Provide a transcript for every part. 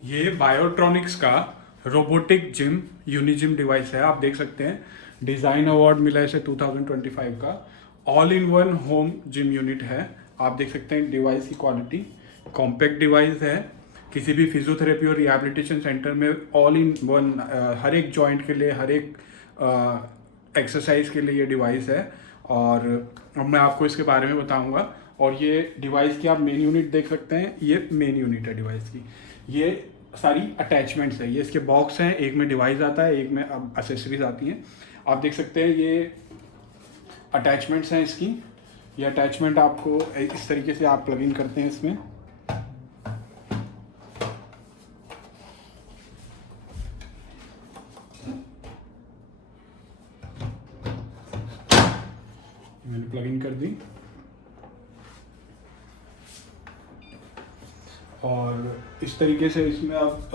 ये बायोट्रॉनिक्स का robotic gym यूनिजिम device है। आप देख सकते हैं डिज़ाइन अवार्ड मिला है इसे 2025 का। All in one home gym unit है। आप देख सकते हैं डिवाइस की क्वालिटी, कॉम्पैक्ट डिवाइस है। किसी भी फिजियोथेरेपी और रिहैबिलिटेशन सेंटर में ऑल इन वन हर एक जॉइंट के लिए, हर एक एक्सरसाइज के लिए ये डिवाइस है। और अब मैं आपको इसके बारे में बताऊंगा। और ये डिवाइस की आप मेन यूनिट देख सकते हैं, ये मेन यूनिट है डिवाइस की। ये सारी अटैचमेंट्स है, ये इसके बॉक्स हैं, एक में डिवाइस आता है, एक में अब एसेसरीज आती हैं। आप देख सकते हैं ये अटैचमेंट्स हैं इसकी। ये अटैचमेंट आपको इस तरीके से आप प्लग इन करते हैं इसमें। मैंने प्लग इन कर दी और इस तरीके से इसमें आप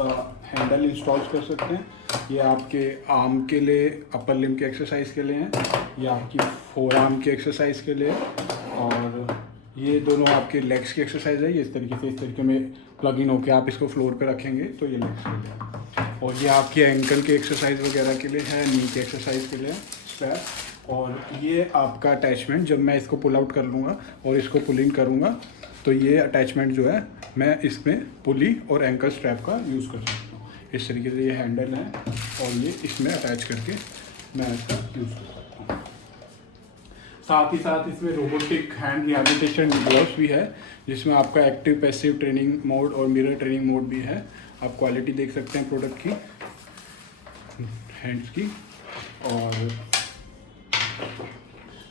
हैंडल इंस्टॉल कर सकते हैं। ये आपके आर्म के लिए, अपर लिम्ब के एक्सरसाइज के लिए हैं, ये आपकी फोर आर्म की एक्सरसाइज के लिए, और ये दोनों आपके लेग्स की एक्सरसाइज है। ये इस तरीके में प्लग इन होकर आप इसको फ्लोर पे रखेंगे तो ये लेग्स के लिए। और ये आपके एंकल के एक्सरसाइज वगैरह के लिए है, नी के एक्सरसाइज के लिए स्ट्रैप। और ये आपका अटैचमेंट, जब मैं इसको पुल आउट कर लूँगा और इसको पुल इन करूँगा तो ये अटैचमेंट जो है मैं इसमें पुली और एंकल स्ट्रैप का यूज़ कर सकता हूँ। इस तरीके से ये हैंडल है और ये इसमें अटैच करके मैं इसका यूज़ कर सकता हूँ। साथ ही साथ इसमें रोबोटिक हैंड रिहैबिलिटेशन ग्लव्स भी है, जिसमें आपका एक्टिव पैसिव ट्रेनिंग मोड और मिरर ट्रेनिंग मोड भी है। आप क्वालिटी देख सकते हैं प्रोडक्ट की, हैंड्स की। और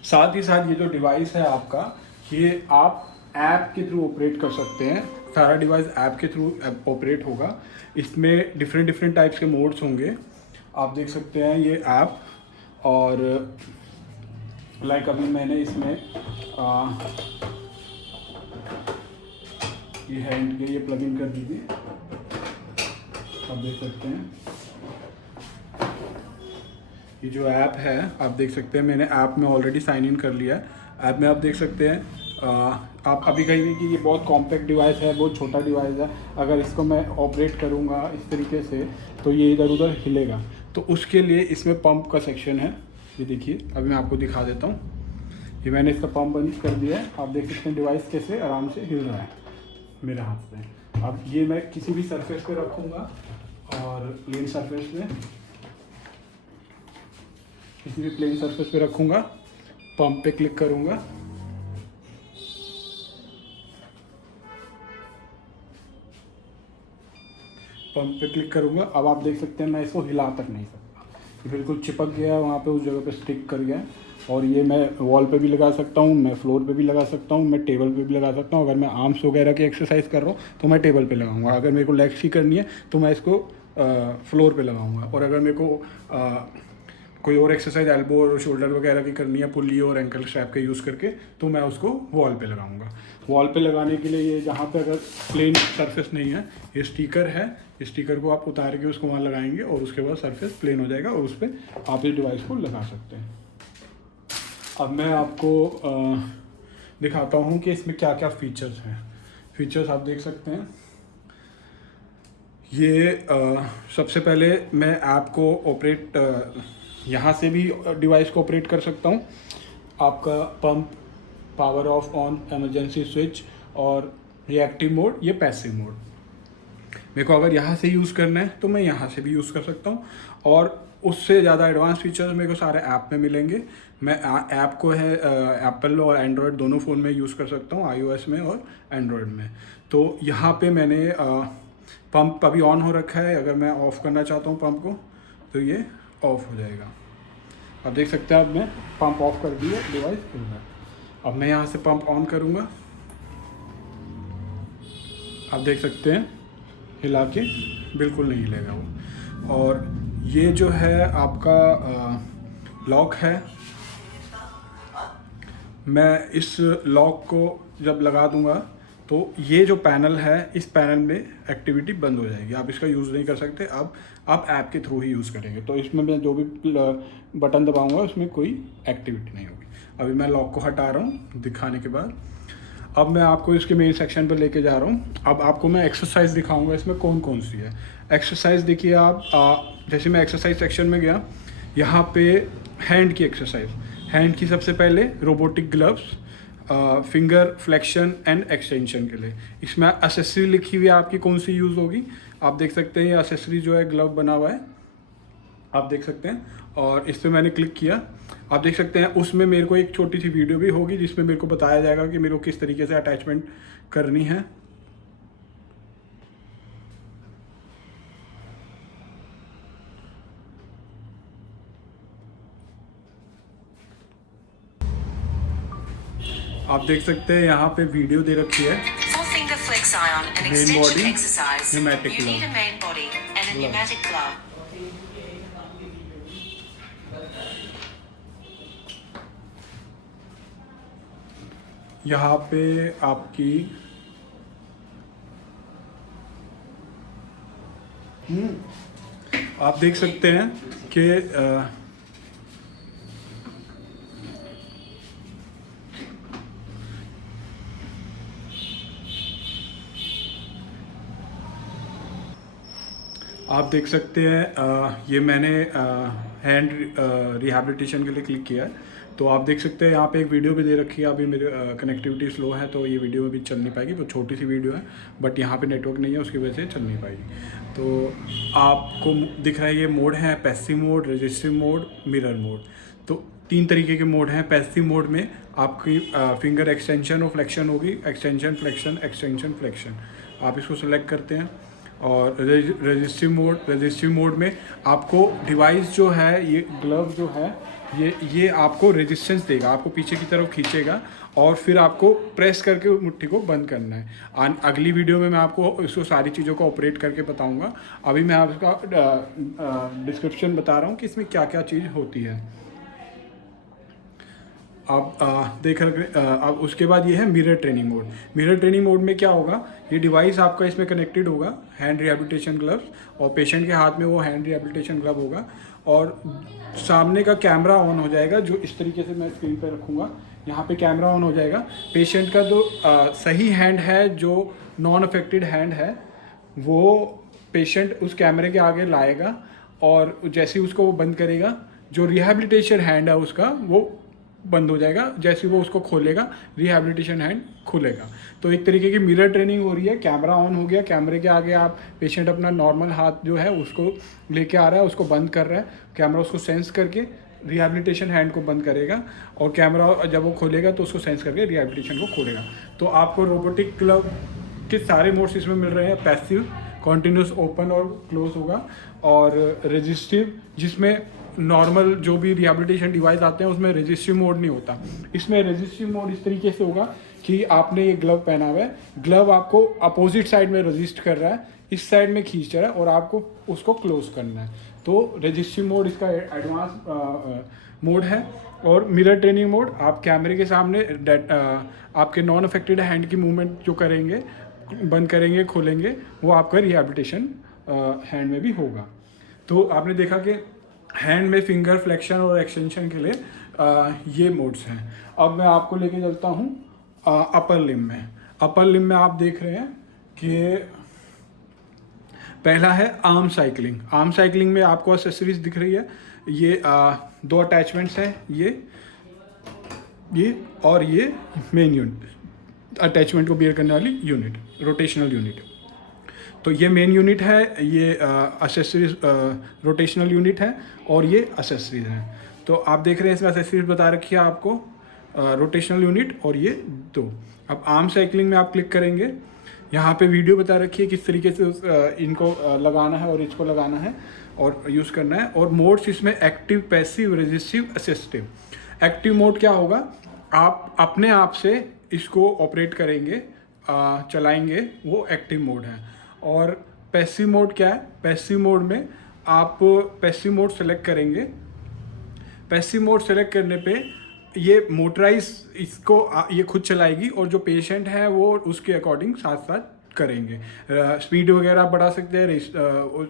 साथ ही साथ ये जो डिवाइस है आपका, ये आप ऐप के थ्रू ऑपरेट कर सकते हैं। सारा डिवाइस ऐप के थ्रू ऑपरेट होगा। इसमें डिफरेंट टाइप्स के मोड्स होंगे। आप देख सकते हैं ये ऐप। और लाइक अभी मैंने इसमें ये हैंड के ये प्लग इन कर दीजिए। आप देख सकते हैं ये जो ऐप है, आप देख सकते हैं मैंने ऐप में ऑलरेडी साइन इन कर लिया है। ऐप में आप देख सकते हैं आप अभी कहेंगे कि ये बहुत कॉम्पैक्ट डिवाइस है, बहुत छोटा डिवाइस है, अगर इसको मैं ऑपरेट करूँगा इस तरीके से तो ये इधर उधर हिलेगा। तो उसके लिए इसमें पंप का सेक्शन है। ये देखिए, अभी मैं आपको दिखा देता हूँ। ये मैंने इसका पंप बंद कर दिया है। आप देख सकते हैं डिवाइस कैसे आराम से हिल रहा है मेरे हाथ से। अब ये मैं किसी भी सरफेस पे रखूँगा और प्लेन सरफेस पे, किसी भी प्लेन सरफेस पे रखूँगा, पंप पे क्लिक करूँगा, पंप पे क्लिक करूँगा। अब आप देख सकते हैं मैं इसको हिला तक नहीं सकता, ये बिल्कुल चिपक गया है वहाँ पे, उस जगह पे स्टिक कर गया है। और ये मैं वॉल पे भी लगा सकता हूँ, मैं फ्लोर पे भी लगा सकता हूँ, मैं टेबल पे भी लगा सकता हूँ। अगर मैं आर्म्स वगैरह की एक्सरसाइज कर रहा हूँ तो मैं टेबल पे लगाऊंगा। अगर मेरे को लेग्स की करनी है तो मैं इसको फ्लोर पे लगाऊंगा। और अगर मेरे को कोई और एक्सरसाइज एल्बो और शोल्डर वगैरह की करनी है पुली और एंकल स्ट्रैप के यूज़ करके, तो मैं उसको वॉल पे लगाऊंगा। वॉल पे लगाने के लिए ये जहाँ पे अगर प्लेन सरफेस नहीं है, ये स्टिकर है, इस स्टिकर को आप उतार के उसको वहाँ लगाएंगे और उसके बाद सरफेस प्लेन हो जाएगा और उस पर आप इस डिवाइस को लगा सकते हैं। अब मैं आपको दिखाता हूँ कि इसमें क्या क्या फीचर्स हैं। फीचर्स आप देख सकते हैं। ये सबसे पहले मैं ऐप को ऑपरेट यहाँ से भी डिवाइस को ऑपरेट कर सकता हूँ। आपका pump, power of on, emergency switch और रिएक्टिव मोड, ये पैसिव मोड। मेरे को अगर यहाँ से यूज़ करना है तो मैं यहाँ से भी यूज़ कर सकता हूँ। और उससे ज़्यादा एडवांस फीचर्स मेरे को सारे ऐप में मिलेंगे। मैं ऐप को है एप्पल और एंड्रॉयड दोनों फ़ोन में यूज़ कर सकता हूँ, iOS में और एंड्रॉयड में। तो यहाँ पे मैंने पंप अभी ऑन हो रखा है। अगर मैं ऑफ़ करना चाहता हूँ पंप को तो ये ऑफ़ हो जाएगा। आप देख सकते हैं अब मैं पंप ऑफ कर दिया, डिवाइस खुल रहा है। अब मैं यहाँ से पंप ऑन करूँगा, आप देख सकते हैं हिला के बिल्कुल नहीं हिलेगा वो। और ये जो है आपका लॉक है, मैं इस लॉक को जब लगा दूंगा तो ये जो पैनल है, इस पैनल में एक्टिविटी बंद हो जाएगी, आप इसका यूज़ नहीं कर सकते। अब आप ऐप के थ्रू ही यूज़ करेंगे तो इसमें मैं जो भी बटन दबाऊंगा उसमें कोई एक्टिविटी नहीं होगी। अभी मैं लॉक को हटा रहा हूँ दिखाने के बाद। अब मैं आपको इसके मेन सेक्शन पर लेके जा रहा हूँ। अब आपको मैं एक्सरसाइज दिखाऊंगा इसमें कौन कौन सी है। एक्सरसाइज देखिए आप, जैसे मैं एक्सरसाइज सेक्शन में गया, यहाँ पे हैंड की एक्सरसाइज, हैंड की सबसे पहले robotic gloves, finger flexion and extension के लिए। इसमें एसेसरी लिखी हुई है आपकी कौन सी यूज़ होगी। आप देख सकते हैं ये एसेसरी जो है ग्लव बना हुआ है, आप देख सकते हैं, और इस पर मैंने क्लिक किया। आप देख सकते हैं उसमें मेरे को एक छोटी सी वीडियो भी होगी जिसमें मेरे को बताया जाएगा कि मेरे को किस तरीके से अटैचमेंट करनी है। आप देख सकते हैं यहाँ पे वीडियो दे रखी है। Main body, pneumatic glove. यहाँ पे आपकी आप देख सकते हैं कि आप देख सकते हैं ये मैंने हैंड रिहैबिलिटेशन के लिए क्लिक किया है। तो आप देख सकते हैं यहाँ पे एक वीडियो भी दे रखी है। अभी मेरे कनेक्टिविटी स्लो है तो ये वीडियो भी चल नहीं पाएगी, वो छोटी सी वीडियो है, बट यहाँ पे नेटवर्क नहीं है उसकी वजह से चल नहीं पाएगी। तो आपको दिख रहा है ये मोड है, passive mode, resistive mode, mirror mode. तो 3 तरीके के मोड हैं। पैसिव मोड में आपकी फिंगर एक्सटेंशन और फ्लेक्शन होगी, एक्सटेंशन फ्लेक्शन, एक्सटेंशन फ्लेक्शन। आप इसको सेलेक्ट करते हैं। और रजिस्टिव मोड में आपको डिवाइस जो है, ये ग्लव जो है, ये आपको रेजिस्टेंस देगा, आपको पीछे की तरफ खींचेगा और फिर आपको प्रेस करके मुट्ठी को बंद करना है। अगली वीडियो में मैं आपको इसको सारी चीज़ों को ऑपरेट करके बताऊंगा। अभी मैं आपका डिस्क्रिप्शन बता रहा हूँ कि इसमें क्या क्या चीज़ होती है। आप देख रहे, अब उसके बाद ये है mirror training mode. Mirror training mode में क्या होगा, ये डिवाइस आपका इसमें कनेक्टेड होगा, हैंड रिहैबिलिटेशन ग्लव्स, और पेशेंट के हाथ में वो हैंड रिहैबिलिटेशन ग्लव होगा और सामने का कैमरा ऑन हो जाएगा। जो इस तरीके से मैं स्क्रीन पर रखूँगा, यहाँ पे कैमरा ऑन हो जाएगा। पेशेंट का जो सही हैंड है, जो नॉन अफेक्टेड हैंड है, वो पेशेंट उस कैमरे के आगे लाएगा और जैसे ही उसको वो बंद करेगा, जो रिहैबिलिटेशन हैंड है उसका वो बंद हो जाएगा। जैसे वो उसको खोलेगा, रिहैबिलिटेशन हैंड खुलेगा। तो एक तरीके की मिरर ट्रेनिंग हो रही है। कैमरा ऑन हो गया, कैमरे के आगे आप पेशेंट अपना नॉर्मल हाथ जो है उसको लेके आ रहा है, उसको बंद कर रहा है। कैमरा उसको सेंस करके रिहैबिलिटेशन हैंड को बंद करेगा और कैमरा जब वो खोलेगा तो उसको सेंस करके रिहैबिलिटेशन को खोलेगा। तो आपको रोबोटिक ग्लव के सारे मोड्स इसमें मिल रहे हैं। पैसिव, कॉन्टिन्यूस ओपन और क्लोज होगा, और रजिस्टिव जिसमें नॉर्मल जो भी रिहैबिलिटेशन डिवाइस आते हैं उसमें रजिस्टिव मोड नहीं होता। इसमें रजिस्टिव मोड इस तरीके से होगा कि आपने ये ग्लव पहना हुआ है, ग्लव आपको अपोजिट साइड में रजिस्ट कर रहा है, इस साइड में खींच रहा है और आपको उसको क्लोज करना है। तो रजिस्टिव मोड इसका एडवांस मोड है। और मिरर ट्रेनिंग मोड, आप कैमरे के सामने आपके नॉन अफेक्टेड हैंड की मूवमेंट जो करेंगे, बंद करेंगे, खोलेंगे, वो आपका रिहैबिलिटेशन हैंड में भी होगा। तो आपने देखा कि हैंड में फिंगर फ्लेक्शन और एक्सटेंशन के लिए ये मोड्स हैं। अब मैं आपको लेके चलता हूँ अपर लिम्ब में। अपर लिम्ब में आप देख रहे हैं कि पहला है आर्म साइकिलिंग। आर्म साइकिलिंग में आपको एक्सेसरीज दिख रही है। ये 2 अटैचमेंट्स हैं, ये और ये मेन यूनिट, अटैचमेंट को बियर करने वाली यूनिट, रोटेशनल यूनिट। तो ये मेन यूनिट है, ये एक्सेसरीज रोटेशनल यूनिट है और ये एक्सेसरीज हैं। तो आप देख रहे हैं इसमें एक्सेसरीज बता रखी है आपको, रोटेशनल यूनिट और ये 2। अब आर्म साइकिलिंग में आप क्लिक करेंगे, यहाँ पे वीडियो बता रखी है किस तरीके से इनको लगाना है और इसको लगाना है और यूज़ करना है। और मोड्स इसमें active, passive, resistive, assistive. Active mode क्या होगा, आप अपने आप से इसको ऑपरेट करेंगे, चलाएंगे, वो एक्टिव मोड है। और पैसिव मोड क्या है, पैसिव मोड में आप पैसिव मोड सेलेक्ट करेंगे। पैसिव मोड सेलेक्ट करने पे ये मोटराइज इसको ये खुद चलाएगी और जो पेशेंट है वो उसके अकॉर्डिंग साथ साथ करेंगे। स्पीड वगैरह आप बढ़ा सकते हैं,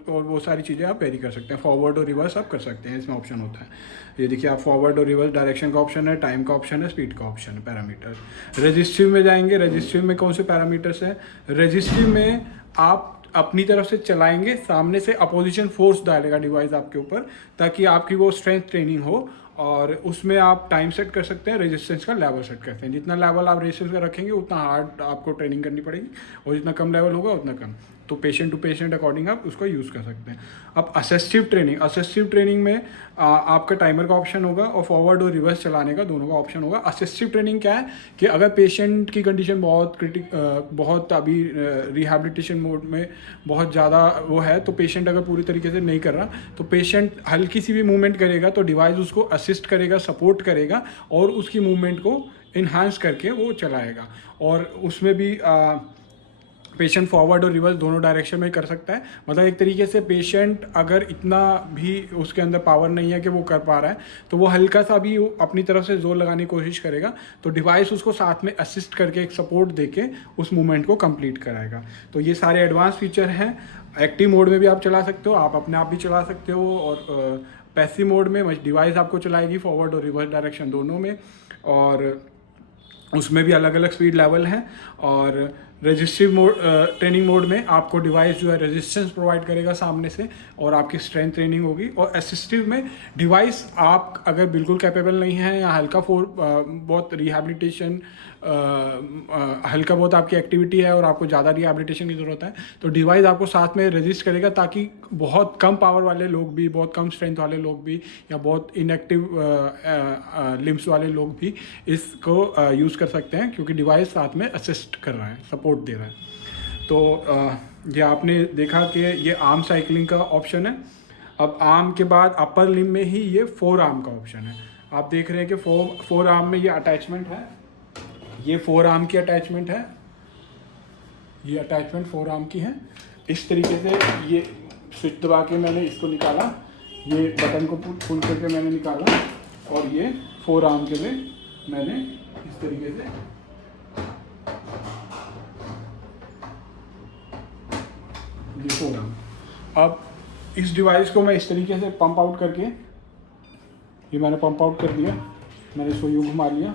और वो सारी चीज़ें आप वेरी कर सकते हैं। फॉरवर्ड और रिवर्स आप कर सकते हैं, इसमें ऑप्शन होता है। ये देखिए, आप फॉरवर्ड और रिवर्स डायरेक्शन का ऑप्शन है, टाइम का ऑप्शन है, स्पीड का ऑप्शन है, पैरामीटर। रजिस्ट्री में जाएंगे, रजिस्ट्री में कौन से पैरामीटर्स हैं? रजिस्ट्री में आप अपनी तरफ से चलाएंगे, सामने से अपोजिशन फोर्स डालेगा डिवाइस आपके ऊपर, ताकि आपकी वो स्ट्रेंथ ट्रेनिंग हो। और उसमें आप टाइम सेट कर सकते हैं, रेजिस्टेंस का लेवल सेट करते हैं। जितना लेवल आप रेजिस्टेंस का रखेंगे उतना हार्ड आपको ट्रेनिंग करनी पड़ेगी, और जितना कम लेवल होगा उतना कम। तो पेशेंट टू पेशेंट अकॉर्डिंग आप उसको यूज़ कर सकते हैं। अब असिस्टिव ट्रेनिंग में आपका टाइमर का ऑप्शन होगा, और फॉरवर्ड और रिवर्स चलाने का दोनों का ऑप्शन होगा। असिस्टिव ट्रेनिंग क्या है कि अगर पेशेंट की कंडीशन बहुत अभी रिहैबिलिटेशन मोड में बहुत ज़्यादा वो है, तो पेशेंट अगर पूरी तरीके से नहीं कर रहा, तो पेशेंट हल्की सी भी मूवमेंट करेगा तो डिवाइस उसको असिस्ट करेगा, सपोर्ट करेगा, और उसकी मूवमेंट को इन्हांस करके वो चलाएगा। और उसमें भी पेशेंट फॉरवर्ड और रिवर्स दोनों डायरेक्शन में कर सकता है। मतलब एक तरीके से पेशेंट अगर इतना भी उसके अंदर पावर नहीं है कि वो कर पा रहा है, तो वो हल्का सा भी अपनी तरफ से जोर लगाने की कोशिश करेगा, तो डिवाइस उसको साथ में असिस्ट करके एक सपोर्ट देके उस मूवमेंट को कंप्लीट कराएगा। तो ये सारे एडवांस फीचर हैं। एक्टिव मोड में भी आप चला सकते हो, आप अपने आप भी चला सकते हो, और पैसिव मोड में डिवाइस आपको चलाएगी फॉरवर्ड और रिवर्स डायरेक्शन दोनों में, और उसमें भी अलग अलग स्पीड लेवल हैं। और रेजिस्टिव मोड ट्रेनिंग मोड में आपको डिवाइस जो है रेजिस्टेंस प्रोवाइड करेगा सामने से, और आपकी स्ट्रेंथ ट्रेनिंग होगी। और असिस्टिव में डिवाइस आप अगर बिल्कुल कैपेबल नहीं है, या बहुत रिहैबिलिटेशन हल्का बहुत आपकी एक्टिविटी है और आपको ज़्यादा रिहैबिलिटेशन की ज़रूरत है, तो डिवाइस आपको साथ में रेजिस्ट करेगा, ताकि बहुत कम पावर वाले लोग भी, बहुत कम स्ट्रेंथ वाले लोग भी, या बहुत इनएक्टिव लिम्स वाले लोग भी इसको यूज़ कर सकते हैं, क्योंकि डिवाइस साथ में असिस्ट कर रहा है, सपोर्ट दे रहा है। तो ये आपने देखा कि ये आर्म साइकिलिंग का ऑप्शन है। अब आर्म के बाद अपर लिम में ही ये फोर आर्म का ऑप्शन है। आप देख रहे हैं कि फोर आर्म में ये अटैचमेंट है, ये फोर आर्म की अटैचमेंट है, ये अटैचमेंट फोर आर्म की है। इस तरीके से ये स्विच दबा के मैंने इसको निकाला, ये बटन को पुल करके मैंने निकाला, और ये फोर आर्म के लिए मैंने इस तरीके से ये फोर आर्म। अब इस डिवाइस को मैं इस तरीके से पंप आउट करके, ये मैंने पंप आउट कर दिया, मैंने इसको यूँ घुमा लिया,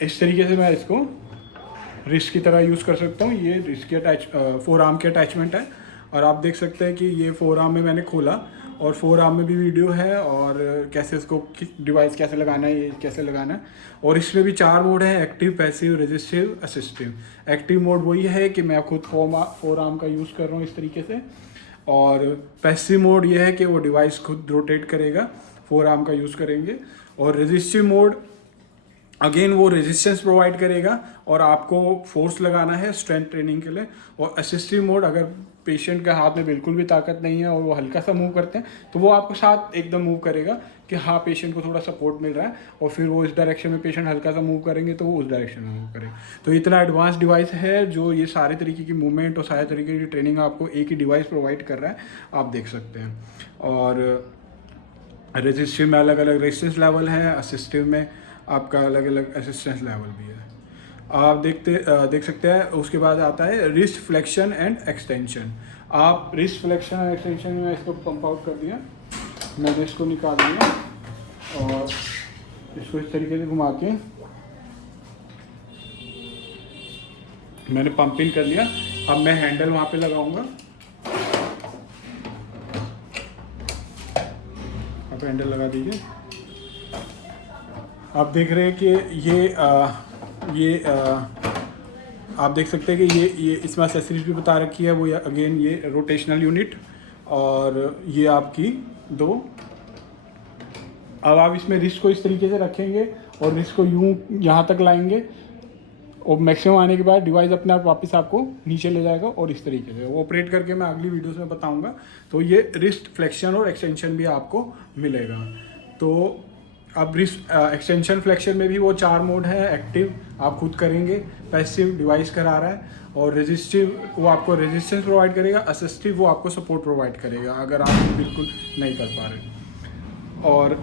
इस तरीके से मैं इसको रिस्ट की तरह यूज़ कर सकता हूँ। ये रिस्ट की फोर आर्म की अटैचमेंट है, और आप देख सकते हैं कि ये फोर आर्म में मैंने खोला, और फोर आर्म में भी वीडियो है, और कैसे इसको डिवाइस कैसे लगाना है, ये कैसे लगाना है। और इसमें भी 4 मोड है: active, passive, resistive, assistive. Active mode वही है कि मैं खुद फोर आर्म का यूज़ कर रहा हूँ इस तरीके से, और पैसिव मोड ये है कि वो डिवाइस खुद रोटेट करेगा, फोर आर्म का यूज़ करेंगे। और रेजिस्टिव मोड अगेन वो रेजिस्टेंस प्रोवाइड करेगा, और आपको फोर्स लगाना है स्ट्रेंथ ट्रेनिंग के लिए। और असिस्टिव मोड, अगर पेशेंट के हाथ में बिल्कुल भी ताकत नहीं है और वो हल्का सा मूव करते हैं, तो वो आपको साथ एकदम मूव करेगा कि हाँ पेशेंट को थोड़ा सपोर्ट मिल रहा है, और फिर वो इस डायरेक्शन में पेशेंट हल्का सा मूव करेंगे तो वो उस डायरेक्शन में मूव करेगा। तो इतना एडवांस डिवाइस है जो ये सारे तरीके की मूवमेंट और सारे तरीके की ट्रेनिंग आपको एक ही डिवाइस प्रोवाइड कर रहा है, आप देख सकते हैं। और रेजिस्टिव में अलग अलग रेजिस्टेंस लेवल है, असिस्टिव में आपका अलग अलग असिस्टेंस लेवल भी है, आप देख सकते हैं। उसके बाद आता है रिस्ट फ्लेक्शन एंड एक्सटेंशन। आप रिस्ट फ्लेक्शन एंड एक्सटेंशन में इसको पंप आउट कर दिया, मैंने इसको निकाल दिया, और इसको इस तरीके से घुमा के मैंने पंप इन कर लिया। अब मैं हैंडल वहाँ पे लगाऊंगा, आप हैंडल लगा दीजिए। आप देख रहे हैं कि ये आप देख सकते हैं कि ये इसमें एक्सेसरीज भी बता रखी है, वो अगेन ये रोटेशनल यूनिट, और ये आपकी दो। अब आप इसमें रिस्ट को इस तरीके से रखेंगे, और रिस्ट को यूं यहाँ तक लाएंगे, और मैक्सिमम आने के बाद डिवाइस अपने आप वापस आपको नीचे ले जाएगा, और इस तरीके से वो ऑपरेट करके मैं अगली वीडियोस में बताऊंगा। तो ये रिस्ट फ्लेक्शन और एक्सटेंशन भी आपको मिलेगा। तो अब रिस्ट एक्सटेंशन फ्लेक्शन में भी वो 4 मोड है: एक्टिव आप खुद करेंगे, पैसिव डिवाइस करा रहा है, और रेजिस्टिव वो आपको रेजिस्टेंस प्रोवाइड करेगा, असिस्टिव वो आपको सपोर्ट प्रोवाइड करेगा अगर आप बिल्कुल नहीं कर पा रहे। और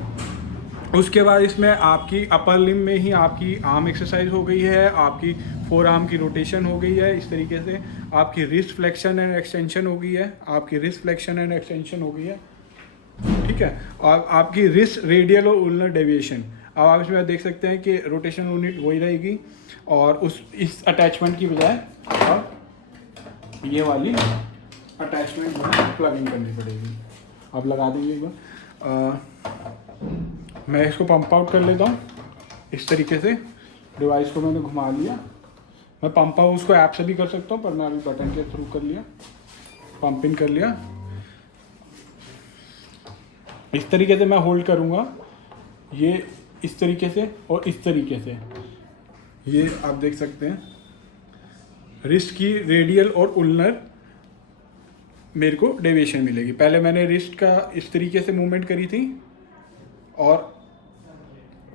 उसके बाद इसमें आपकी अपर लिम्ब में ही आपकी आर्म एक्सरसाइज हो गई है, आपकी फोर आर्म की रोटेशन हो गई है, इस तरीके से आपकी रिस्ट फ्लेक्शन एंड एक्सटेंशन हो गई है, आपकी रिस्ट फ्लेक्शन एंड एक्सटेंशन हो गई है, ठीक है। और आपकी रिस्ट रेडियल और उल्नर डेविएशन, अब आप इसमें देख सकते हैं कि रोटेशन यूनिट वही रहेगी, और उस इस अटैचमेंट की बजाय अब ये वाली अटैचमेंट जो है प्लग इन करनी पड़ेगी। अब लगा देंगे एक बार। मैं इसको पंप आउट कर लेता हूँ इस तरीके से। डिवाइस को मैंने घुमा लिया, मैं पंप आउट उसको ऐप से भी कर सकता हूँ, पर मैं अभी बटन के थ्रू कर लिया, पंप इन कर लिया। इस तरीके से मैं होल्ड करूँगा, ये इस तरीके से और इस तरीके से, ये आप देख सकते हैं रिस्ट की रेडियल और उल्नर मेरे को डेविएशन मिलेगी। पहले मैंने रिस्ट का इस तरीके से मूवमेंट करी थी और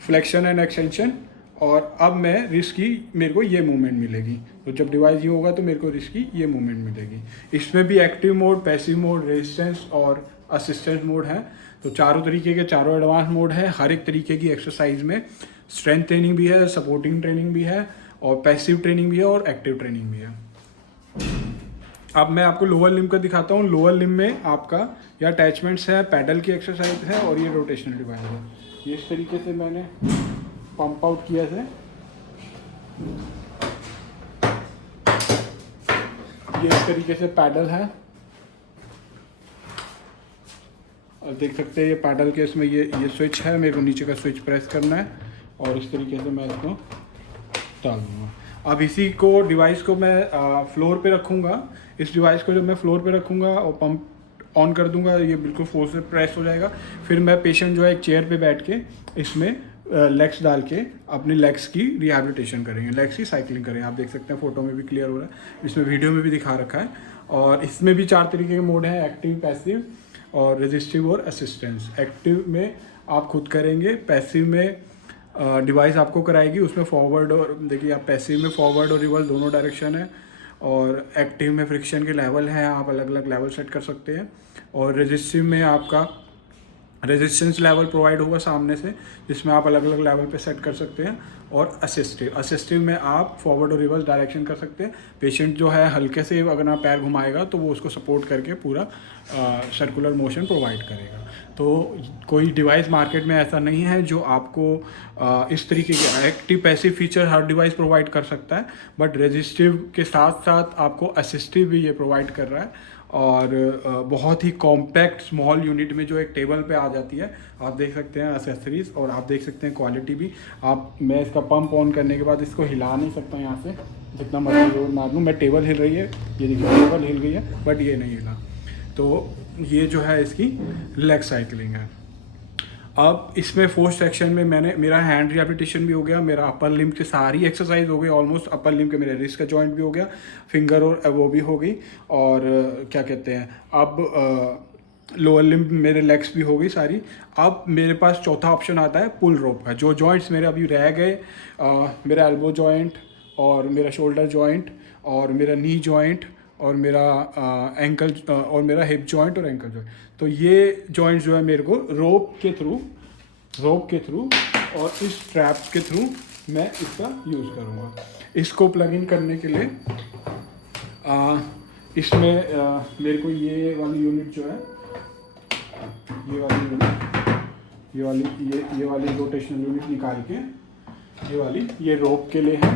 फ्लेक्शन एंड एक्सटेंशन, और अब मैं रिस्ट की मेरे को ये मूवमेंट मिलेगी। तो जब डिवाइस ये होगा तो मेरे को रिस्ट की ये मूवमेंट मिलेगी। इसमें भी active mode, passive mode, resistance और असिस्टेंस मोड है। तो चारों तरीके के चारों एडवांस मोड है। हर एक तरीके की एक्सरसाइज में स्ट्रेंथ ट्रेनिंग भी है, सपोर्टिंग ट्रेनिंग भी है, और पैसिव ट्रेनिंग भी है, और एक्टिव ट्रेनिंग भी है। अब मैं आपको लोअर लिम्ब का दिखाता हूँ। लोअर लिम्ब में आपका ये अटैचमेंट्स है, पैडल की एक्सरसाइज है, और ये रोटेशनल डिवाइस है। ये इस तरीके से मैंने पंप आउट किया है। ये इस तरीके से पैडल है, और देख सकते हैं ये पैडल के इसमें ये स्विच है, मेरे को नीचे का स्विच प्रेस करना है, और इस तरीके से मैं इसको डाल दूँगा। अब इसी को डिवाइस को मैं फ्लोर पे रखूँगा। इस डिवाइस को जब मैं फ्लोर पे रखूँगा और पंप ऑन कर दूँगा, ये बिल्कुल फोर्स से प्रेस हो जाएगा। फिर मैं पेशेंट जो है एक चेयर पे बैठ के इसमें लेग्स डाल के अपने लेग्स की रिहैबिलिटेशन करेंगे, लेग्स की साइकिलिंग करेंगे। आप देख सकते हैं फोटो में भी क्लियर हो रहा है, इसमें वीडियो में भी दिखा रखा है। और इसमें भी 4 तरीके के मोड हैं, एक्टिव, पैसिव और रेजिस्टिव और असिस्टेंस। एक्टिव में आप खुद करेंगे, पैसिव में डिवाइस आपको कराएगी, उसमें फॉरवर्ड और देखिए आप पैसिव में फॉरवर्ड और रिवर्स दोनों डायरेक्शन है, और एक्टिव में फ्रिक्शन के लेवल हैं, आप अलग अलग लेवल सेट कर सकते हैं। और रेजिस्टिव में आपका रेजिस्टेंस लेवल प्रोवाइड होगा सामने से, जिसमें आप अलग अलग लेवल पे सेट कर सकते हैं। और असिस्टिव में आप फॉरवर्ड और रिवर्स डायरेक्शन कर सकते हैं। पेशेंट जो है हल्के से अगर आप पैर घुमाएगा तो वो उसको सपोर्ट करके पूरा सर्कुलर मोशन प्रोवाइड करेगा। तो कोई डिवाइस मार्केट में ऐसा नहीं है जो आपको इस तरीके के एक्टिव पैसिव फीचर हर डिवाइस प्रोवाइड कर सकता है, बट रेजिस्टिव के साथ साथ आपको असिस्टिव भी ये प्रोवाइड कर रहा है। और बहुत ही कॉम्पैक्ट स्मॉल यूनिट में जो एक टेबल पे आ जाती है। आप देख सकते हैं एसेसरीज, और आप देख सकते हैं क्वालिटी भी। मैं इसका पंप ऑन करने के बाद इसको हिला नहीं सकता यहाँ से, जितना मर्जी जोर मार लूँ। मैं टेबल हिल रही है, ये देखिए टेबल हिल गई है, बट ये नहीं हिला। तो ये जो है इसकी लेग साइकिलिंग है। अब इसमें फोर्थ सेक्शन में मेरा हैंड रिहैबिलिटेशन भी हो गया, मेरा अपर लिम्ब की सारी एक्सरसाइज हो गई ऑलमोस्ट। अपर लिम्ब के मेरे रिस्ट का जॉइंट भी हो गया, फिंगर और वो भी हो गई, और क्या कहते हैं अब लोअर लिम्ब मेरे लेग्स भी हो गई सारी। अब मेरे पास चौथा ऑप्शन आता है पुल रोप का। जो जॉइंट्स मेरे अभी रह गए, मेरा एल्बो जॉइंट और मेरा शोल्डर जॉइंट और मेरा नी जॉइंट और मेरा एंकल और मेरा हिप जॉइंट और एंकल जॉइंट, तो ये जॉइंट्स जो है मेरे को रोप के थ्रू और इस ट्रैप के थ्रू मैं इसका यूज़ करूँगा। इसको प्लग इन करने के लिए इसमें मेरे को ये वाली यूनिट जो है, ये वाली रोटेशनल यूनिट निकाल के ये रोप के लिए है,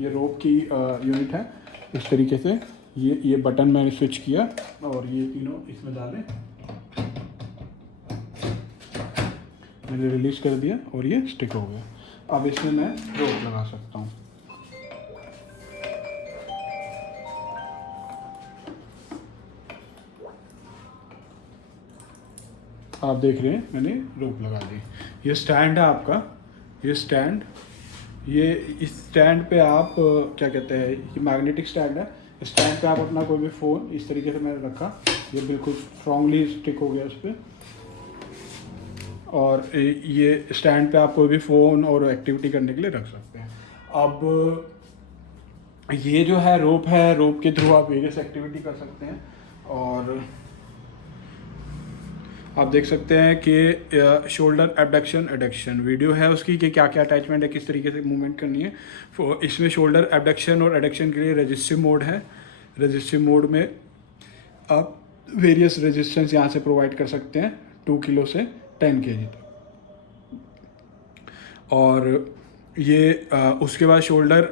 ये रोप की यूनिट है। इस तरीके से ये बटन मैंने स्विच किया और ये तीनों इसमें डाले, मैंने रिलीज कर दिया और ये स्टिक हो गया। अब इसमें मैं रोप लगा सकता हूँ। आप देख रहे हैं मैंने रोप लगा दी। ये स्टैंड है आपका, ये स्टैंड, ये इस स्टैंड पे आप क्या कहते हैं, ये मैग्नेटिक स्टैंड है। स्टैंड पे आप अपना कोई भी फ़ोन इस तरीके से मैंने रखा, ये बिल्कुल स्ट्रांगली स्टिक हो गया उस पर। और ये स्टैंड पे आप कोई भी फ़ोन और एक्टिविटी करने के लिए रख सकते हैं। अब ये जो है रोप के थ्रू आप वेरियस एक्टिविटी कर सकते हैं। और आप देख सकते हैं कि शोल्डर एबडक्शन एडक्शन वीडियो है उसकी कि क्या क्या अटैचमेंट है, किस तरीके से मूवमेंट करनी है। इसमें शोल्डर एबडक्शन और एडक्शन के लिए रेजिस्टिव मोड है। रेजिस्टिव मोड में आप वेरियस रेजिस्टेंस यहाँ से प्रोवाइड कर सकते हैं 2 किलो से 10 kg तक। और ये उसके बाद शोल्डर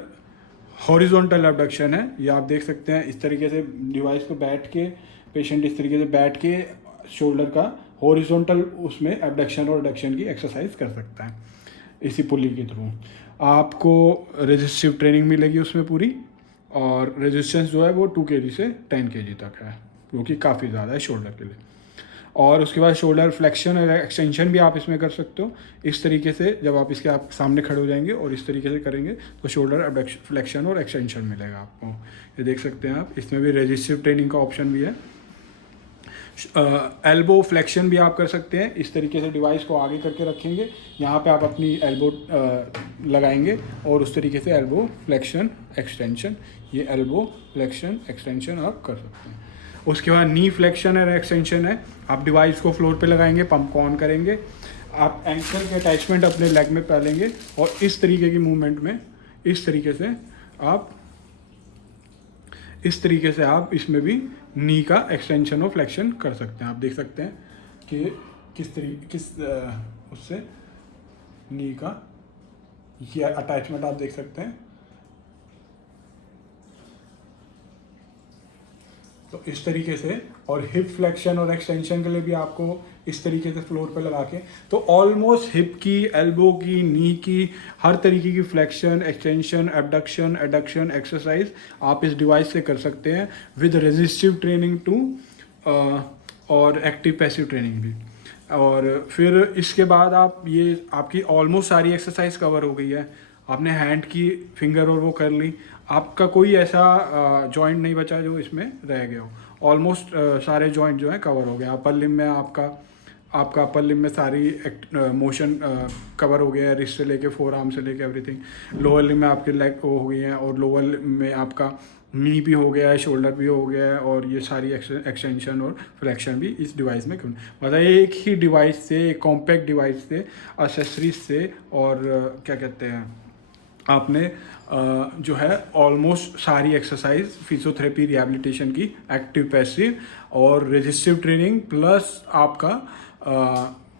हॉरिजॉन्टल एबडक्शन है। ये आप देख सकते हैं इस तरीके से डिवाइस पे बैठ के, पेशेंट इस तरीके से बैठ के शोल्डर का हॉरिजॉन्टल उसमें एबडक्शन और एडक्शन की एक्सरसाइज कर सकता है इसी पुली के थ्रू। आपको रेजिस्टिव ट्रेनिंग मिलेगी उसमें पूरी, और रेजिस्टेंस जो है वो 2 kg से 10 kg तक है, जो कि काफ़ी ज़्यादा है शोल्डर के लिए। और उसके बाद शोल्डर फ्लेक्शन और एक्सटेंशन भी आप इसमें कर सकते हो। इस तरीके से जब आप इसके आप सामने खड़े हो जाएंगे और इस तरीके से करेंगे तो शोल्डर एबडक्शन फ्लेक्शन और एक्सटेंशन मिलेगा आपको। ये देख सकते हैं आप, इसमें भी रेजिस्टिव ट्रेनिंग का ऑप्शन भी है। एल्बो फ्लेक्शन भी आप कर सकते हैं। इस तरीके से डिवाइस को आगे करके रखेंगे, यहाँ पे आप अपनी एल्बो लगाएंगे और उस तरीके से एल्बो फ्लेक्शन एक्सटेंशन, ये एल्बो फ्लेक्शन एक्सटेंशन आप कर सकते हैं। उसके बाद नी फ्लेक्शन और एक्सटेंशन है। आप डिवाइस को फ्लोर पे लगाएंगे, पंप को ऑन करेंगे, आप एंकल के अटैचमेंट अपने लेग में डालेंगे और इस तरीके की मूवमेंट में इस तरीके से आप इसमें भी नी का एक्सटेंशन और फ्लेक्शन कर सकते हैं। आप देख सकते हैं कि उससे नी का ये अटैचमेंट आप देख सकते हैं। तो इस तरीके से, और हिप फ्लेक्शन और एक्सटेंशन के लिए भी आपको इस तरीके से फ्लोर पे लगा के, तो ऑलमोस्ट हिप की, एल्बो की, नी की, हर तरीके की flexion, extension, abduction, adduction exercise आप इस डिवाइस से कर सकते हैं विद रेजिस्टिव ट्रेनिंग टू और एक्टिव पैसिव ट्रेनिंग भी। और फिर इसके बाद आप ये आपकी ऑलमोस्ट सारी एक्सरसाइज कवर हो गई है। आपने हैंड की, फिंगर और वो कर ली, आपका कोई ऐसा जॉइंट नहीं बचा जो इसमें रह गया हो। ऑलमोस्ट सारे जॉइंट जो है कवर हो गए। अपर लिम में आपका अपर लिम में सारी मोशन कवर हो गया है, रिस्ट से लेके फोर आर्म से लेके एवरीथिंग। लोअर लिम में आपके लेग हो गई हैं, और लोअर लिम में आपका नी भी हो गया है, शोल्डर भी हो गया है, और ये सारी एक्सटेंशन और फ्लेक्शन भी इस डिवाइस में मतलब एक ही डिवाइस से, एक कॉम्पैक्ट डिवाइस से, एसेसरीज से, और क्या कहते हैं आपने जो है ऑलमोस्ट सारी एक्सरसाइज फिजियोथेरेपी रिहैबिलिटेशन की, एक्टिव पैसिव और रेजिस्टिव ट्रेनिंग प्लस आपका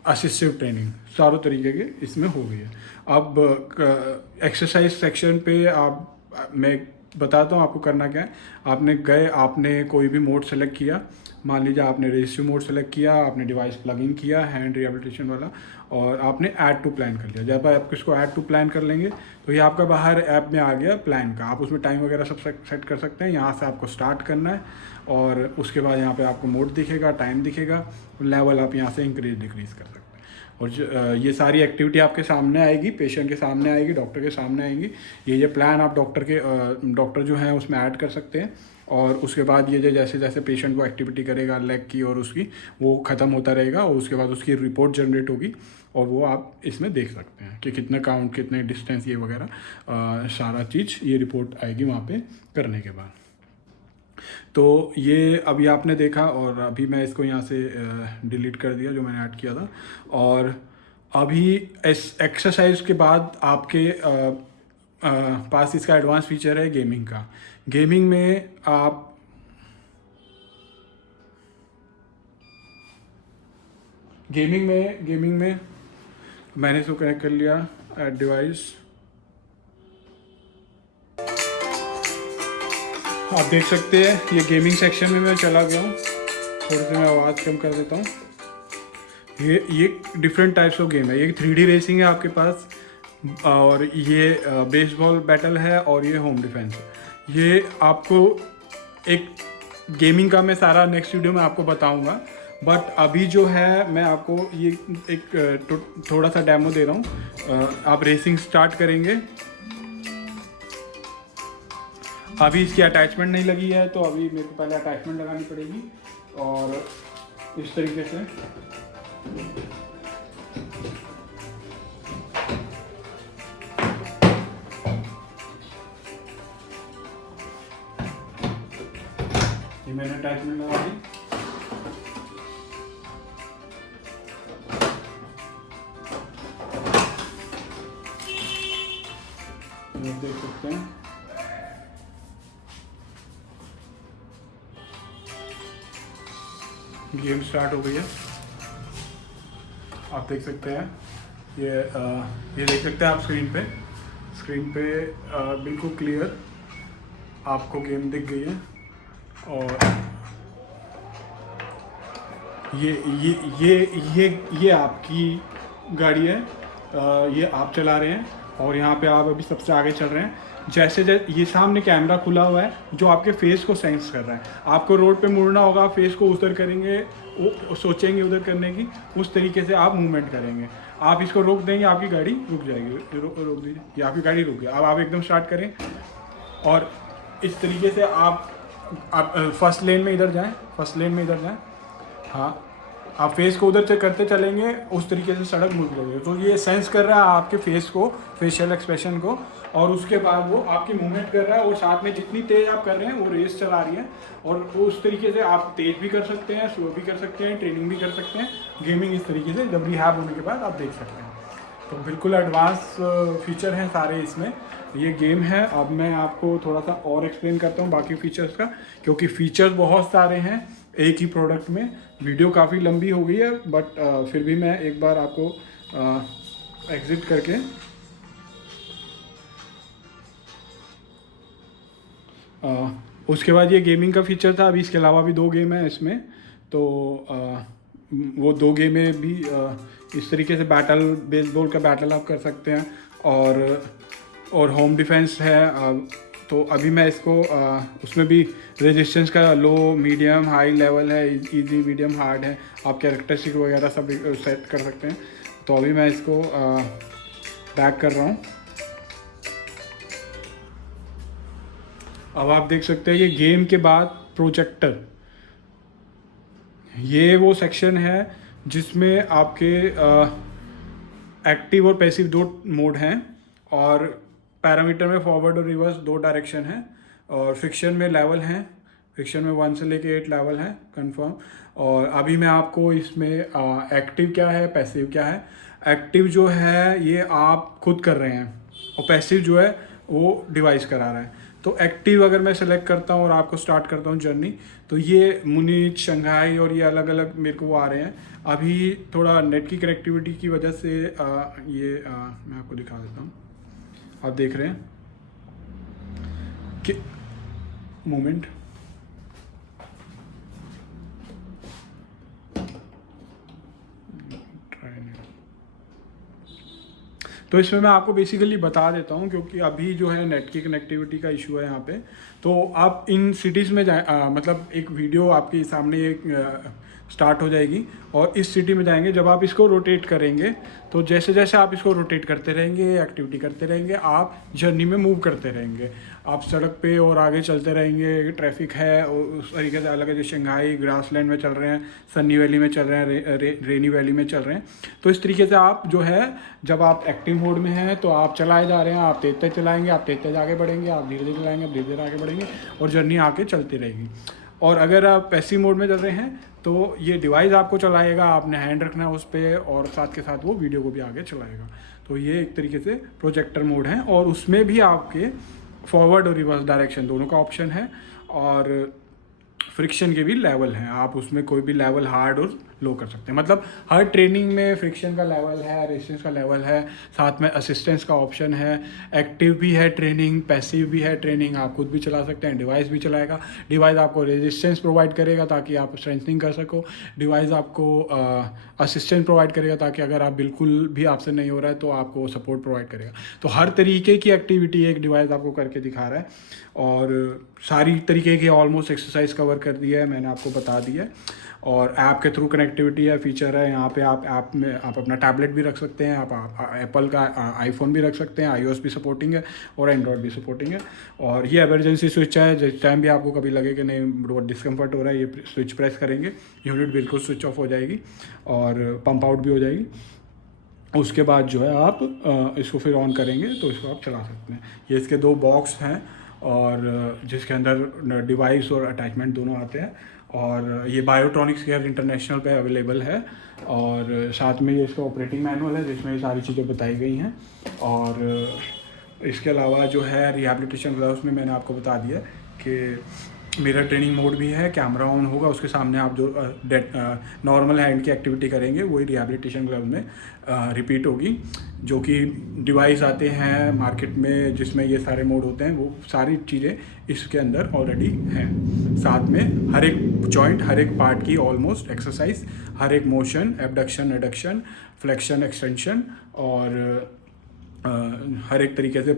असिस्टिव ट्रेनिंग, चारों तरीके के इसमें हो गई है। अब एक्सरसाइज सेक्शन पे मैं बताता हूँ आपको करना क्या है। आपने कोई भी मोड सेलेक्ट किया, मान लीजिए आपने रेजिस्टिव मोड सेलेक्ट किया, आपने डिवाइस प्लग इन किया हैंड रिहैबिलिटेशन वाला, और आपने ऐड टू प्लान कर लिया। जब आप इसको ऐड टू प्लान कर लेंगे तो ये आपका बाहर ऐप में आ गया प्लान का। आप उसमें टाइम वगैरह सब सेट कर सकते हैं। यहाँ से आपको स्टार्ट करना है, और उसके बाद यहाँ पे आपको मोड दिखेगा, टाइम दिखेगा, लेवल आप यहाँ से इंक्रीज डिक्रीज कर सकते हैं। और ये सारी एक्टिविटी आपके सामने आएगी, पेशेंट के सामने आएगी, डॉक्टर के सामने आएंगी। ये प्लान आप डॉक्टर जो है उसमें ऐड कर सकते हैं। और उसके बाद ये जैसे जैसे पेशेंट वो एक्टिविटी करेगा लेग की और उसकी, वो ख़त्म होता रहेगा, और उसके बाद उसकी रिपोर्ट जनरेट होगी, और वो आप इसमें देख सकते हैं कि कितना काउंट, कितने डिस्टेंस, ये वगैरह सारा चीज़ ये रिपोर्ट आएगी वहाँ पे करने के बाद। तो ये अभी आपने देखा, और अभी मैं इसको यहाँ से डिलीट कर दिया जो मैंने ऐड किया था। और अभी इस एक्सरसाइज के बाद आपके पास इसका एडवांस फीचर है गेमिंग का। गेमिंग में मैंने इसको कनेक्ट कर लिया ऐड डिवाइस। आप देख सकते हैं ये गेमिंग सेक्शन में मैं चला गया हूँ। थोड़ी सी मैं आवाज़ कम कर देता हूँ। ये डिफरेंट टाइप्स ऑफ गेम है। ये 3D रेसिंग है आपके पास, और ये बेसबॉल बैटल है, और ये होम डिफेंस है। ये आपको एक गेमिंग का मैं सारा नेक्स्ट वीडियो में आपको बताऊंगा, बट अभी जो है मैं आपको ये एक थोड़ा सा डेमो दे रहा हूँ। आप रेसिंग स्टार्ट करेंगे। अभी इसकी अटैचमेंट नहीं लगी है, तो अभी मेरे को पहले अटैचमेंट लगानी पड़ेगी, और इस तरीके से ये मैंने अटैचमेंट लगा दी। सकते हैं। गेम स्टार्ट हो गई है, आप देख सकते हैं। ये देख सकते हैं आप स्क्रीन पे बिल्कुल क्लियर आपको गेम दिख गई है। और ये आपकी गाड़ी है, ये आप चला रहे हैं और यहाँ पे आप अभी सबसे आगे चल रहे हैं। जैसे ये सामने कैमरा खुला हुआ है जो आपके फेस को सेंस कर रहा है। आपको रोड पे मुड़ना होगा, फेस को उधर करेंगे, वो सोचेंगे उधर करने की, उस तरीके से आप मूवमेंट करेंगे। आप इसको रोक देंगे, आपकी गाड़ी रुक जाएगी। रोक दीजिए, ये आपकी गाड़ी रुक गई। अब आप एकदम स्टार्ट करें और इस तरीके से आप फर्स्ट लेन में इधर जाएं। हाँ, आप फेस को उधर से करते चलेंगे, उस तरीके से सड़क मुड़ जाएगी। तो ये सेंस कर रहा है आपके फेस को, फेशियल एक्सप्रेशन को, और उसके बाद वो आपकी मूवमेंट कर रहा है। और साथ में जितनी तेज़ आप कर रहे हैं वो रेस चला रही है। और उस तरीके से आप तेज़ भी कर सकते हैं, स्लो भी कर सकते हैं, ट्रेनिंग भी कर सकते हैं। गेमिंग इस तरीके से जब रिहैब होने के बाद आप देख सकते हैं। तो बिल्कुल एडवांस फीचर हैं सारे इसमें। ये गेम है। अब मैं आपको थोड़ा सा और एक्सप्लेन करता हूँ बाकी फीचर्स का, क्योंकि फीचर्स बहुत सारे हैं एक ही प्रोडक्ट में। वीडियो काफ़ी लंबी हो गई है, बट फिर भी मैं एक बार आपको एग्जिट करके उसके बाद ये गेमिंग का फीचर था। अभी इसके अलावा भी 2 गेम है इसमें, तो वो 2 गेमें भी इस तरीके से बैटल, बेसबॉल का बैटल आप कर सकते हैं। और होम डिफेंस है। तो अभी मैं इसको उसमें भी रेजिस्टेंस का लो, मीडियम, हाई लेवल है, इजी, मीडियम, हार्ड है। आप कैरेक्टरिस्टिक वगैरह सब सेट कर सकते हैं। तो अभी मैं इसको बैक कर रहा हूँ। अब आप देख सकते हैं ये गेम के बाद प्रोजेक्टर, ये वो सेक्शन है जिसमें आपके एक्टिव और पैसिव 2 मोड हैं, और पैरामीटर में फॉरवर्ड और रिवर्स 2 डायरेक्शन है, और फ्रिक्शन में लेवल हैं। फ्रिक्शन में 1 से लेके 8 लेवल है कंफर्म। और अभी मैं आपको इसमें एक्टिव क्या है, पैसिव क्या है। एक्टिव जो है ये आप खुद कर रहे हैं, और पैसिव जो है वो डिवाइस करा रहा है। तो एक्टिव अगर मैं सेलेक्ट करता हूँ और आपको स्टार्ट करता हूँ जर्नी, तो ये मुनीच, शंघाई और ये अलग अलग मेरे को वो आ रहे हैं। अभी थोड़ा नेट की कनेक्टिविटी की वजह से मैं आपको दिखा देता हूँ। आप देख रहे हैं कि मोमेंट, तो इसमें मैं आपको बेसिकली बता देता हूँ, क्योंकि अभी जो है नेट की कनेक्टिविटी का इशू है यहाँ पे। तो आप इन सिटीज़ में जाए, मतलब एक वीडियो आपके सामने एक स्टार्ट हो जाएगी, और इस सिटी में जाएंगे। जब आप इसको रोटेट करेंगे, तो जैसे जैसे आप इसको रोटेट करते रहेंगे, एक्टिविटी करते रहेंगे, आप जर्नी में मूव करते रहेंगे। आप सड़क पे और आगे चलते रहेंगे। ट्रैफिक है उस तरीके से अलग है, जैसे शंघाई ग्रासलैंड में चल रहे हैं, सन्नी वैली में चल रहे हैं, रेनी वैली में चल रहे हैं। तो इस तरीके से आप जो है, जब आप एक्टिव मोड में हैं तो आप चलाए जा रहे हैं, आप तेज तेज चलाएंगे, आप तेज तेज आगे बढ़ेंगे, आप धीरे धीरे चलाएंगे, आप धीरे धीरे आगे बढ़ेंगे, और जर्नी आके चलती रहेगी। और अगर आप पैसिव मोड में चल रहे हैं तो ये डिवाइस आपको चलाएगा, आपने हैंड रखना है उस पर, और साथ के साथ वो वीडियो को भी आगे चलाएगा। तो ये एक तरीके से प्रोजेक्टर मोड है, और उसमें भी आपके फॉरवर्ड और रिवर्स डायरेक्शन दोनों का ऑप्शन है, और फ्रिक्शन के भी लेवल हैं। आप उसमें कोई भी लेवल हार्ड और लो कर सकते हैं। मतलब हर ट्रेनिंग में फ्रिक्शन का लेवल है, रेजिस्टेंस का लेवल है, साथ में असिस्टेंस का ऑप्शन है। एक्टिव भी है ट्रेनिंग, पैसिव भी है ट्रेनिंग, आप खुद भी चला सकते हैं, डिवाइस भी चलाएगा। डिवाइस आपको रेजिस्टेंस प्रोवाइड करेगा ताकि आप स्ट्रेंथनिंग कर सको। डिवाइस आपको असिस्टेंस प्रोवाइड करेगा ताकि अगर आप बिल्कुल भी आपसे नहीं हो रहा है तो आपको सपोर्ट प्रोवाइड करेगा। तो हर तरीके की एक्टिविटी एक डिवाइस आपको करके दिखा रहा है, और सारी तरीके की ऑलमोस्ट एक्सरसाइज कवर कर दी है, मैंने आपको बता दी है। और ऐप के थ्रू कनेक्टिविटी है, फीचर है यहाँ पे। आप ऐप में आप अपना टैबलेट भी रख सकते हैं, आप एप्पल का आईफोन भी रख सकते हैं, iOS भी सपोर्टिंग है और एंड्रॉयड भी सपोर्टिंग है। और ये इमरजेंसी स्विच है, जिस टाइम भी आपको कभी लगे कि नहीं बहुत डिस्कम्फर्ट हो रहा है, ये स्विच प्रेस करेंगे, यूनिट बिल्कुल स्विच ऑफ हो जाएगी और पंप आउट भी हो जाएगी। उसके बाद जो है आप इसको फिर ऑन करेंगे तो इसको आप चला सकते हैं। ये इसके 2 बॉक्स हैं, और जिसके अंदर डिवाइस और अटैचमेंट दोनों आते हैं। और ये बायोट्रॉनिक्स केयर इंटरनेशनल पे अवेलेबल है, और साथ में ये इसका ऑपरेटिंग मैनुअल है जिसमें ये सारी चीज़ें बताई गई हैं। और इसके अलावा जो है रिहैबिलिटेशन ग्लव्स में मैंने आपको बता दिया कि मिरर ट्रेनिंग मोड भी है, कैमरा ऑन होगा, उसके सामने आप जो नॉर्मल हैंड की एक्टिविटी करेंगे वही रिहैबिलिटेशन ग्लव में रिपीट होगी। जो कि डिवाइस आते हैं मार्केट में जिसमें ये सारे मोड होते हैं, वो सारी चीज़ें इसके अंदर ऑलरेडी हैं। साथ में हर एक जॉइंट, हर एक पार्ट की ऑलमोस्ट एक्सरसाइज, हर एक motion, abduction, adduction, flexion, extension और हर एक तरीके से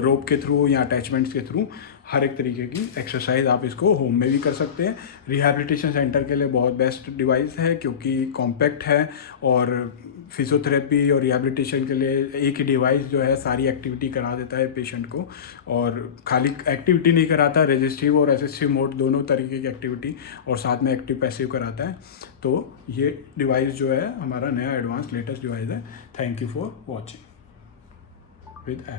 रोप के थ्रू या अटैचमेंट्स के थ्रू हर एक तरीके की एक्सरसाइज आप इसको होम में भी कर सकते हैं। रिहैबिलिटेशन सेंटर के लिए बहुत बेस्ट डिवाइस है क्योंकि कॉम्पैक्ट है और फिजियोथेरेपी और रिहैबिलिटेशन के लिए एक ही डिवाइस जो है सारी एक्टिविटी करा देता है पेशेंट को। और खाली एक्टिविटी नहीं कराता, रेजिस्टिव और असिस्टिव मोड दोनों तरीके की एक्टिविटी और साथ में एक्टिव पैसिव कराता है। तो ये डिवाइस जो है हमारा नया एडवांस लेटेस्ट डिवाइस है। Thank you for watching with app।